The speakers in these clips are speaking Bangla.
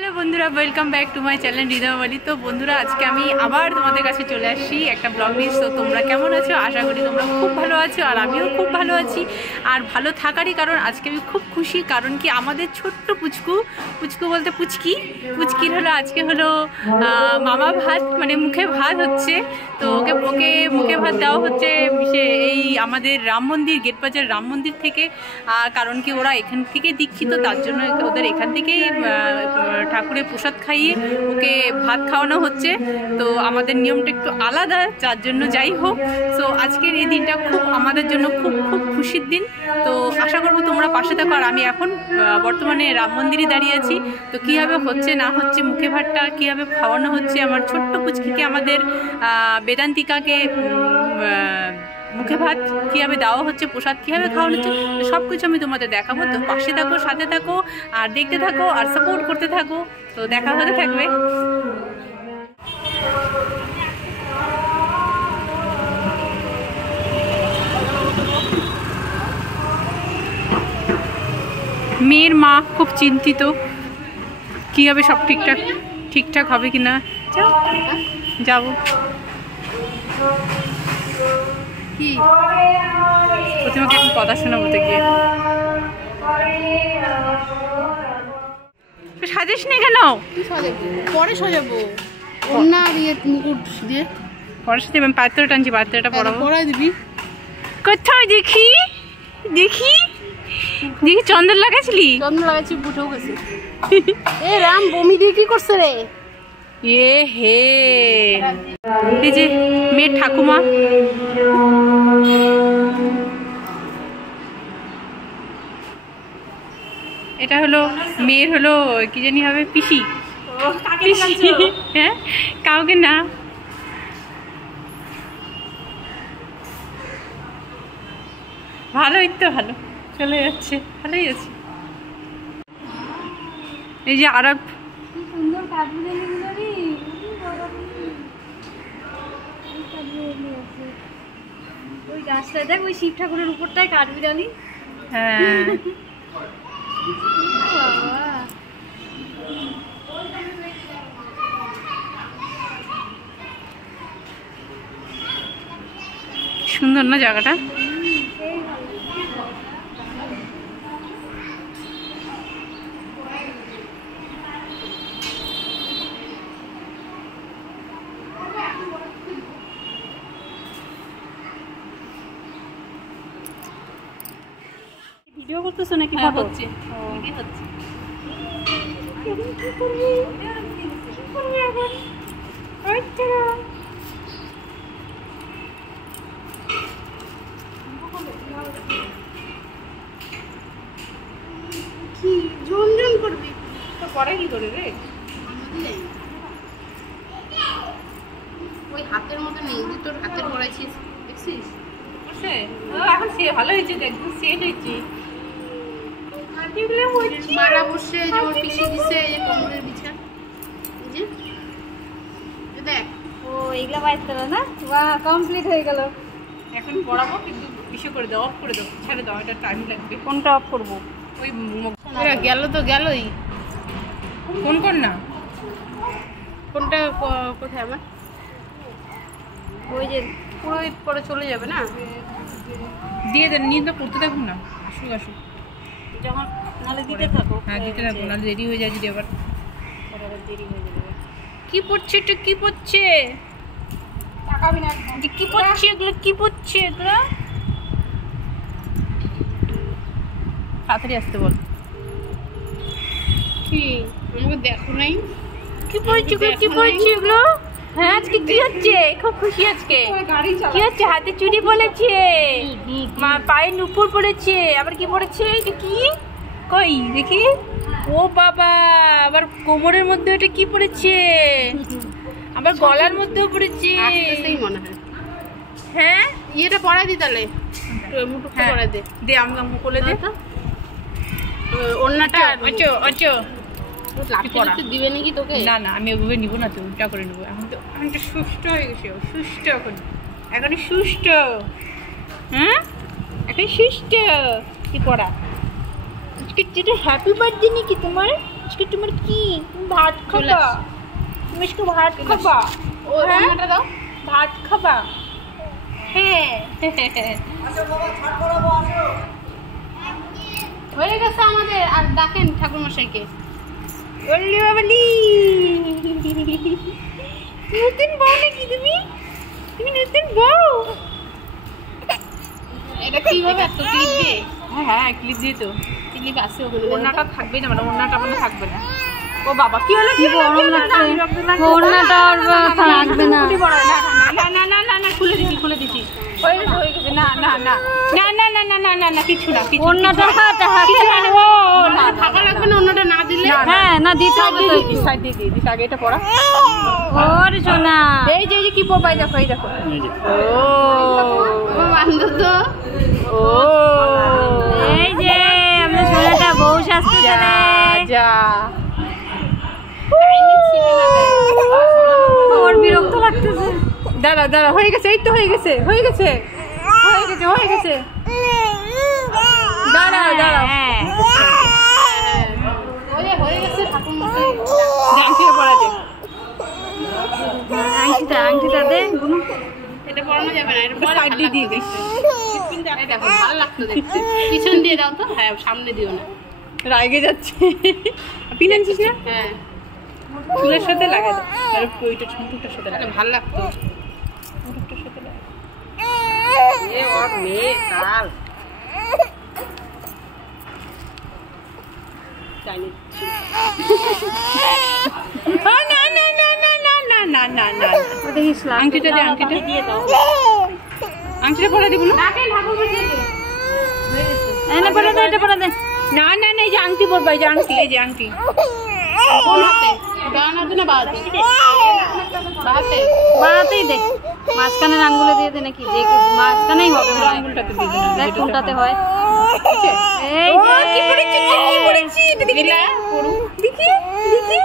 হ্যালো বন্ধুরা, welcome back to my channel রিদমাবালি। তো বন্ধুরা, আজকে আমি আবার তোমাদের কাছে চলে আসছি একটা ব্লগ নিয়ে। তো তোমরা কেমন আছো? আশা করি তোমরা খুব ভালো আছো, আর আমিও খুব ভালো আছি। আর ভালো থাকারই কারণ আজকে আমি খুব খুশি, কারণ কি আমাদের ছোট্ট পুচকু বলতে পুচকির হলো আজকে হলো মামা ভাত, মানে মুখে ভাত হচ্ছে। তো ওকে মুখে ভাত দেওয়া হচ্ছে সে এই আমাদের রাম মন্দির, গেটবাজার রাম মন্দির থেকে। কারণ কি ওরা এখান থেকে দীক্ষিত, তার জন্য ওদের এখান থেকেই ঠাকুরের প্রসাদ খাইয়ে ওকে ভাত খাওয়ানো হচ্ছে। তো আমাদের নিয়মটা একটু আলাদা, যার জন্য যাই হোক। তো আজকের এই দিনটা খুব আমাদের জন্য খুব খুব খুশির দিন। তো আশা করবো তোমরা পাশে থাকো। আর আমি এখন বর্তমানে রাম মন্দিরে দাঁড়িয়ে আছি। তো কীভাবে হচ্ছে না হচ্ছে মুখে ভাতটা কীভাবে খাওয়ানো হচ্ছে আমার ছোট্ট পুচকিকে, আমাদের বেদান্তিকাকে মুখে ভাত কীভাবে দেওয়া হচ্ছে, প্রসাদ কীভাবে খাওয়ানো হচ্ছে, সব কিছু আমি তোমাদের দেখাবো। তো পাশে থাকো, সাথে থাকো, আর দেখতে থাকো, আর সাপোর্ট করতে থাকো। তো দেখা হতে থাকবে। মেয়ের মা খুব চিন্তিত, কীভাবে সব ঠিকঠাক হবে কিনা। যাবো কি প্রতিমাকে এখন কথা শোনাবো তো গিয়ে। সাজিস নি কেন? পরে সাজাবো না দিয়ে মুকুট দিয়ে পরে সাজাবো। আমি পাত্রটা টানছি, পাত্রটা পড়াই দিবি কোথাও। দেখি চন্দন লাগাইছিলি? চন্দন লাগাচ্ছি, বুঝেও গেছে। এ রাম বমি দিয়ে কি করছে রে? এ হে, এই যে মেয়ের ঠাকুমা। এটা হলো মেয়ের হলো কি জানি হবে, পিসি। হ্যাঁ, কাউকে না। ভালোই তো, ভালো চলে যাচ্ছে, ভালোই আছে। এই যে আরব সুন্দর কাঠবিড়ালি ওই গাছটা দেখ, ওই শিব ঠাকুরের উপরটায় কাঠবিড়ালি। হ্যাঁ, সুন্দর না জায়গাটা? ভিডিও করতেছো নাকি? হচ্ছে কি ঝনঝন করবি তো পরে কি করে রে? ওই হাতের মতো নেই যে তোর হাতের করাইছিস, দেখছিস? এখন সে ভালো হয়েছে, দেখবো সেট হয়েছে। মারা বসে যে ওর পিসি দিছে, এই যে কোমরের বিছা, এই যে দেখ। ও এগুলা বাইর করো না? বাহ, কমপ্লিট হয়ে গেল। এখন পড়াবো, কিন্তু ইস্যু করে দাও, অফ করে দাও, ছেড়ে দাও, এটা টাইম লাগবে। কোনটা অফ করবো? ওই গেল তো গেলই, ফোন কর না। কোনটা কোথায় আমার? ওই যে পুরো পরে চলে যাবে না, দিয়ে দেন, নিয়ে তো পড়তে থাকুন না। আসুক যখন নালে দিতে থাকো। হ্যাঁ, দিতে থাকুন, নাহলে দেরি হয়ে যায় যদি আবার দেরি হয়ে যাবে। কি পড়ছে এটা? কি পড়ছে? তাকাবি না। কি পড়ছে এগুলো? কি পড়ছে এগুলো? তাড়াতাড়ি আসতে বল। কি আমাকে দেখো নাই? কি পড়ছে এগুলো? হ্যাঁ, আজকে কি হচ্ছে? খুব খুশি আজকে। কি হচ্ছে? হাতে চুড়ি পড়েছে, মা পায়ে নুপুর পড়েছে, আবার কি পড়েছে? এটা কি? কই দেখি। ও বাবা, আবার কোমরের মধ্যে এটা কি পড়েছে? আবার গলার মধ্যেও পড়েছে মনে হয়। হ্যাঁ, ইয়েটা পড়াই দি তাহলে, মুটুকটা পড়াই দে। দে আমাকে কোলে দে। ওন্নাটা দিবে নাকি তোকে? না না, আমি ওভাবে নিবো না, তো উল্টা করে নেবো। এখন তো সুস্থ হয়ে গেছে, সুস্থ এখন সুস্থ। হ্যাঁ, এখন সুস্থ। কি করা? আজকে যেটা হ্যাপি বার্থডে নাকি তোমার? আজকে তোমার কি ভাত খাবা? তুমি একটু ভাত খাবা? ওটা দাও, ভাত খাবা? হ্যাঁ। হয়ে গেছে আমাদের, আর ডাকেন ঠাকুর মশাইকে। বললি বাবলি নতুন বউ নাকি তুমি? তুমি নতুন বউ? এটা কিভাবে এত ক্লিপ দিয়ে? হ্যাঁ ক্লিপ দিয়ে তো। ক্লিপ আছে ওগুলো, ওড়নাটা থাকবে না, মানে ওড়নাটা মানে থাকবে না। ও বাবা কি হলো? ওড়নাটা থাকবে না। না না না না খুলে দিছি, খুলে দিছি। হয়ে গেছে। না না না না না না না না না না কিছু না, কিছু ওড়নাটা থাকা লাগবে না, ওড়নাটা না দিলে। হ্যাঁ না দিতে হবে তো। সাইড দিয়ে দিই, আগে এটা পড়া। ওরে সোনা, এই যে কি পড়বাই দেখো, এই দেখো। ও বান্ধব তো। ও এই যে আমরা সোনাটা বউ সাজতে যা যা। ওর বিরক্ত লাগতেছে। দাঁড়া দাঁড়া, হয়ে গেছে, এই তো হয়ে গেছে, হয়ে গেছে, হয়ে গেছে, হয়ে গেছে। দাঁড়াও দাঁড়াও, হয়ে গেছে ঠাকুর মশাই। আংটিটা পরা দে, আংটিটা দে। এটা পরানো যাবে না, এটা সাইড দিয়ে দিয়ে দিস। দেখো ভালো লাগতো দেখতে। পিছন দিয়ে দাও তো। হ্যাঁ সামনে দিও না, রাগে যাচ্ছে। পিন আনছিস না? হ্যাঁ ফুলের সাথে লাগা দে, আর ওইটা ছোটটার সাথে লাগা, ভালো লাগতো। ছোটটার সাথে লাগা। এ ওর মেয়ে কাল জানি না না না না না না না না না। দেখিস আংটিটা দে, আংটিটা দিয়ে দাও। আংটিটা পরে দিব না? এনে পরে দে, এটা পরে দে। না না না, এই যে আংটি পরবা, এই যে আংটি, এই যে আংটি। কোন হাতে? ডান হাতে না বাঁ হাতে? বাহাতে। বাহাতেই দে। মাঝখানের আঙ্গুলে দিয়ে দে নাকি? যে মাঝখানেই হবে মনে হয়। আঙ্গুলটাতে দিয়ে দিলাম, দেখ কোনটাতে হয়। এই ও কি পড়েছি, কি পড়েছি, এটা দেখি না পড়ু, দেখি দেখি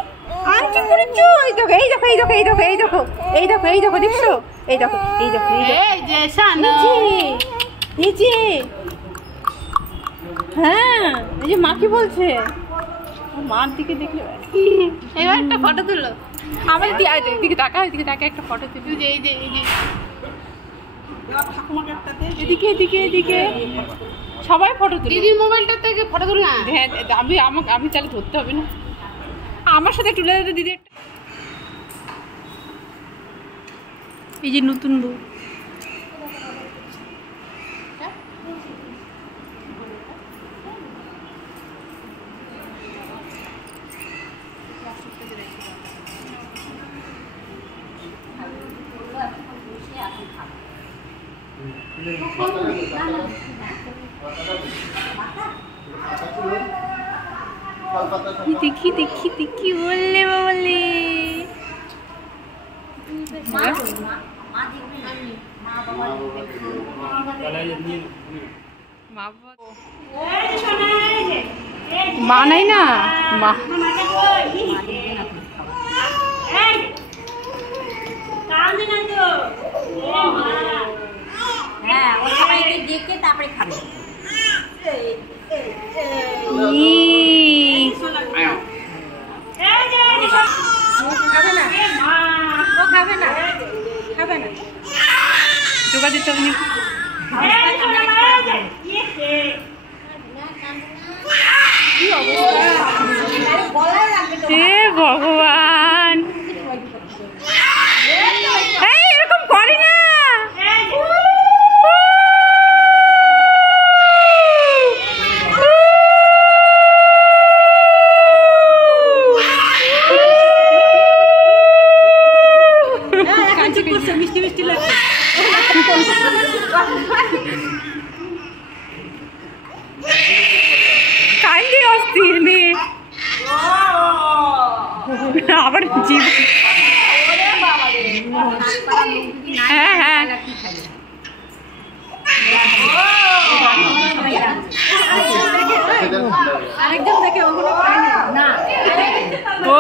আংটি পড়েছো। এই দেখো, এই দেখো, এই দেখো, এই দেখো, এই দেখো, এই দেখো, এই দেখো, দেখছো? এই দেখো, এই দেখো, এই দেখো, এই যে শানু। এই যে হ্যাঁ, এই যে মা কি বলছে, মার দিকে দেখলে এবার একটা ফটো তুলো। আমার দিকে তাকা, এদিকে তাকা, একটা ফটো তুলি। এই যে এই যে এদিকে এদিকে এদিকে সবাই ফটো তুলি। দিদির মোবাইলটা থেকে ফটো তুল না। হ্যাঁ আমি তাহলে ধরতে হবে না, আমার সাথে তুলে দিতে দিদি একটা। এই যে নতুন বউ, দেখি দেখি দেখি, বললে বলে মা নাই না, মা হ্যাঁ ও সবাইকে দেখে তারপরে খাবে। জোগা দিতে হবে না। হে ভগবান, এরকম করে না। মিষ্টি মিষ্টি লাগছে। কান্দি অস্থির মেয়ে, আবার জীব। হ্যাঁ হ্যাঁ আরেকজন দেখে ওগুলো পায় না। ও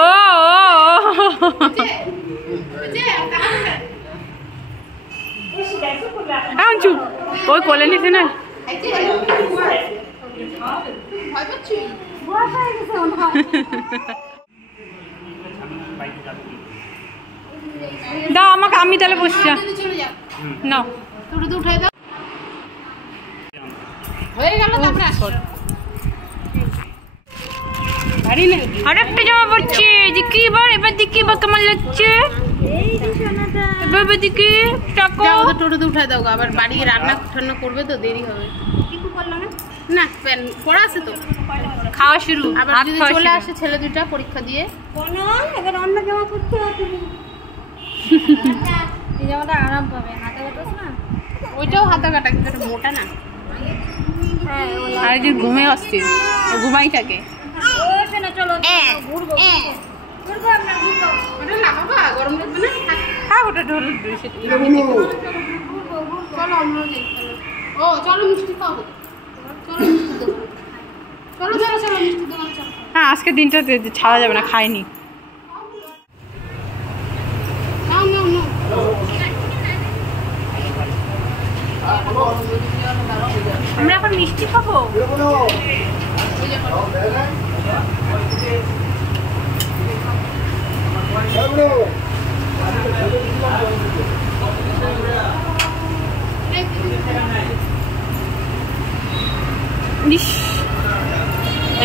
চুপ, ওই কোলে নিতে না। দাও আমাকে, আমি তাহলে বসছি। চলে যাও নাও টোটোতে উঠাই দাও। হয়ে গেল, তারপরে আসো। আরেকটা জামা পড়ছে, দেখি এবার দেখি বা কেমন লাগছে। এবার দেখি টাকা টোটোতে উঠাই দাও, আবার বাড়ি রান্না ঠান্না করবে তো দেরি হবে। না পড়া আছে তো, খাওয়া শুরু। আবার যদি চলে আসে ছেলে দুটা পরীক্ষা দিয়ে, এবার অন্য জামা পরতে হবে। এই জামাটা আরাম পাবে, হাতে কাটাস না। ওইটাও হাতা কাটা, কিন্তু এটা মোটা না। আর যে ঘুমে অস্থির, ঘুমাই থাকে। চলো ঘুরবো ঘুরবো আমরা ঘুরবো। ওটা লাগাবা, গরম লাগবে না? হ্যাঁ ওটা ঢোল। চলো আমরা যাই। ও চলো মিষ্টি খাওয়া হবে। চলো মিষ্টি দোকানে, চলো চলো চলো মিষ্টি দোকানে চলো। হ্যাঁ আজকে দিনটা ছাড়া যাবে না, খাইনি। নাও নাও নাও। আমরা এখন মিষ্টি খাবো। ইস,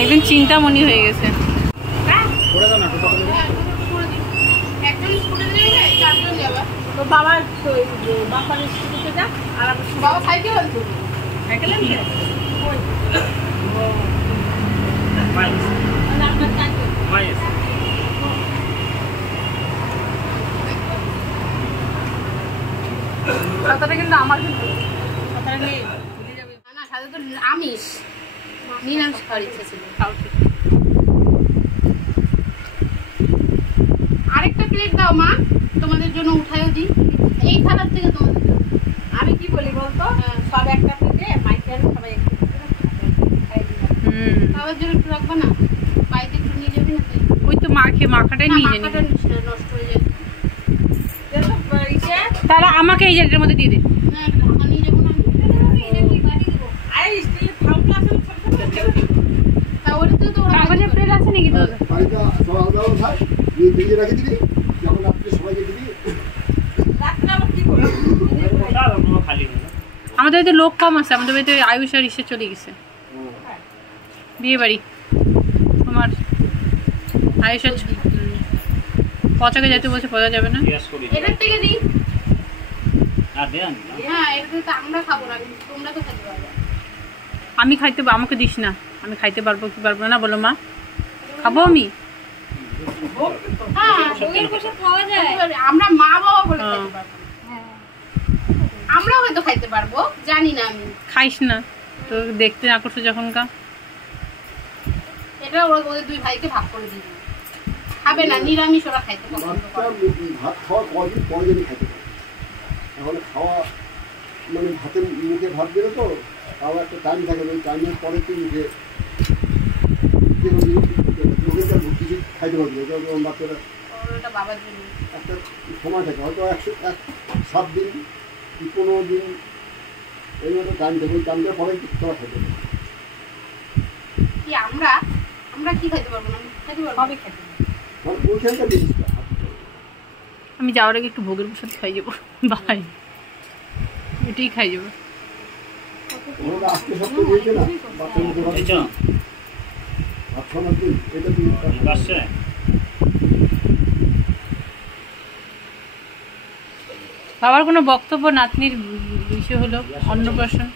একদম চিন্তামণি হয়ে গেছে। একজন স্কুলে যাবে, চারজন যাবে। তো বাবার বাবার স্কুটিতে যা, আর বাবা সাইকেল আছে। সাইকেল আছে? আপনার সাইকেল কথাটা কিন্তু আমার কথাটা নেই, ভুলে যাবে। না সাথে তো আমিষ, নিরামিষ খাওয়ার ইচ্ছা ছিল। আরেকটা প্লেট দাও মা, তোমাদের জন্য উঠায়ও দিই। এই থালার থেকে তোমাদের জন্য। আমি কি বলি বলতো, সব একটা থেকে মাইকেল সবাই একটু খাওয়ার জন্য একটু রাখবা না, বাড়িতে একটু নিয়ে যাবি না তুই? ওই তো মাখাটাই নিয়ে জানি। মাখাটা নিস না, নষ্ট হয়ে যাবে। তাহলে আমাকে এই জায়গাটার মধ্যে দিয়ে দে। না এটা ঢাকা নিয়ে যাবো না। তা ওইটাতেও তো ওরা কাগজের প্লেট আছে নাকি তোর? বাড়িটা সব আলাদা আলাদা খায়, দিয়ে ভেজে রাখি দিবি, যখন রাত্রে সবাইকে দিবি। রাত্রে আবার কি করবো? আমাদের বাড়িতে লোক কম আছে, আমাদের বাড়িতে আয়ুষ আর ইসে চলে গেছে বিয়ে বাড়ি। তোমার আয়ুষ আর পচাকে যেতে বলছে, পচা যাবে না। এটার থেকে দিই। হ্যাঁ এটাতে তো আমরা খাবো না, তোমরা তো খেতে পারবে। আমি খাইতে, আমাকে দিস না, আমি খাইতে পারবো কি পারবো না বলো মা? খাবো আমি। হ্যাঁ ভোগের বসে খাওয়া যায়। আমরা মা বাবা বলে খাইতে পারবো না। আমরাও হয়তো খাইতে পারবো, জানি না আমি। খাইস না তো, দেখতে না করছো যখনকার। এটা ওদের দুই ভাইকে ভাগ করে দিই। খাবে না, নিরামিষ ওরা খাইতে পছন্দ করে। ভাত খাওয়া কদিন পরে যদি খাইতে পারে, এখন খাওয়া মানে ভাতের মুখে ভাত দিলে তো তাও একটা টাইম থাকে, ওই টাইমের পরে তুই মুখে কিছু খাইতে পারবি। বাচ্চারা ওটা বাবার জন্য। একটা সময় থাকে, হয়তো 7 দিন কি 15 দিন এইভাবে টাইম থাকে, ওই টাইমটার পরে তোরা খাইতে পারবে। কি আমরা কি খাইতে পারবো না? খাইতে পারবো, সবই খাইতে পারবো। মানে ওইখানটা জিনিসটা আমি যাওয়ার আগে একটু ভোগের প্রসাদ খাই যাবো, ভাই এটাই খাই যাবো। ওরা আজকে সপ্তাহে দিয়েছে না বাচ্চার মধ্যে ভাত খাওয়ার দিন, এটা তুই বাবার কোনো বক্তব্য? নাতনির বিষয় হলো অন্নপ্রাশন।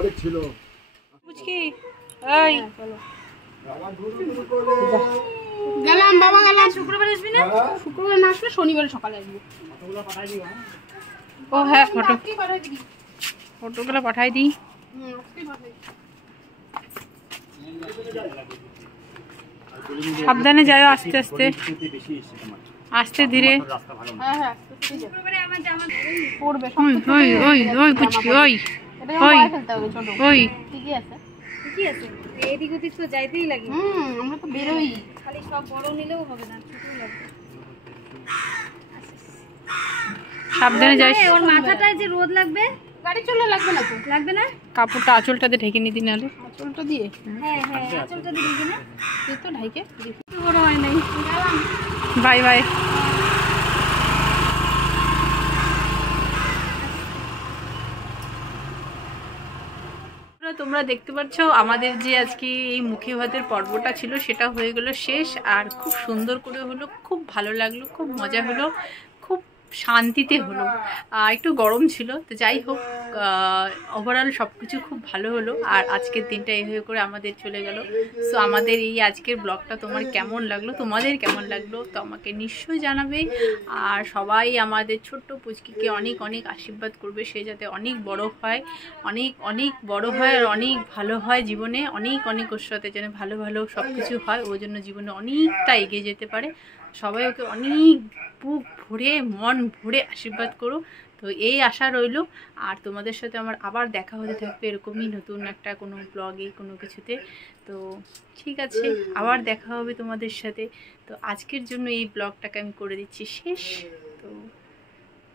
অনেক ছিল। বুঝকি এই গেলাম বাবা, গেলাম। শুক্রবার আসবি না? শুক্রবার না আসলে শনিবার সকালে আসবো। ও হ্যাঁ, কি পাঠাই দিবি? ফটোগুলো পাঠাই দিই। আজকেই পাঠাই। সাবধানে যাও, আস্তে আস্তে আস্তে ধীরে। হ্যাঁ হ্যাঁ শুক্রবারে আমার জামা পড়বে। ওই ওই ওই ওই পুচকি ওই এটা ওই গায়ে ফেলতে হবে ছোট। ওই ঠিকই আছে। ঠিকই আছে, এদিক ওদিক তো যাইতেই লাগে। আমরা তো বেরোই। খালি সব বড় নিলেও হবে না, ছোট লাগবে। সাবধানে যাই। ওর মাথাটায় যে রোদ লাগবে, গাড়ি চলে লাগবে না তো? লাগবে না? কাপড়টা আঁচলটা দিয়ে ঢেকে নিতি নাহলে। আঁচলটা দিয়ে? হ্যাঁ হ্যাঁ, আঁচলটা দিবি কিনা? তুই তো ঢাইকে বড় হয় সময় নেই। Bye bye. তোমরা দেখতে পাচ্ছ আমাদের যে আজকে এই মুখে ভাতের পর্বটা ছিল সেটা হয়ে গেল শেষ। আর খুব সুন্দর করে হলো, খুব ভালো লাগলো, খুব মজা হলো, খুব শান্তিতে হলো। একটু গরম ছিল, তো যাই হোক ওভারঅল সব কিছু খুব ভালো হলো। আর আজকের দিনটা এইভাবে করে আমাদের চলে গেল। সো আমাদের এই আজকের ব্লগটা তোমার কেমন লাগলো, তোমাদের কেমন লাগলো তো আমাকে নিশ্চয়ই জানাবে। আর সবাই আমাদের ছোট্ট পুচকিকে অনেক অনেক আশীর্বাদ করবে, সে যাতে অনেক বড় হয়, অনেক অনেক বড় হয় আর অনেক ভালো হয় জীবনে, অনেক অনেক ওর সাথে যেন ভালো ভালো সব কিছু হয়, ওর জন্য জীবনে অনেকটা এগিয়ে যেতে পারে। সবাই ওকে অনেক বুক ভরে মন ভরে আশীর্বাদ করো। তো এই আশা রইল। আর তোমাদের সাথে আমার আবার দেখা হতে থাকবে এরকমই নতুন একটা কোনো ব্লগে, কোনো কিছুতে। তো ঠিক আছে, আবার দেখা হবে তোমাদের সাথে। তো আজকের জন্য এই ব্লগটাকে আমি করে দিচ্ছি শেষ। তো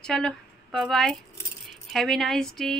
চলো, bye bye, have a nice day.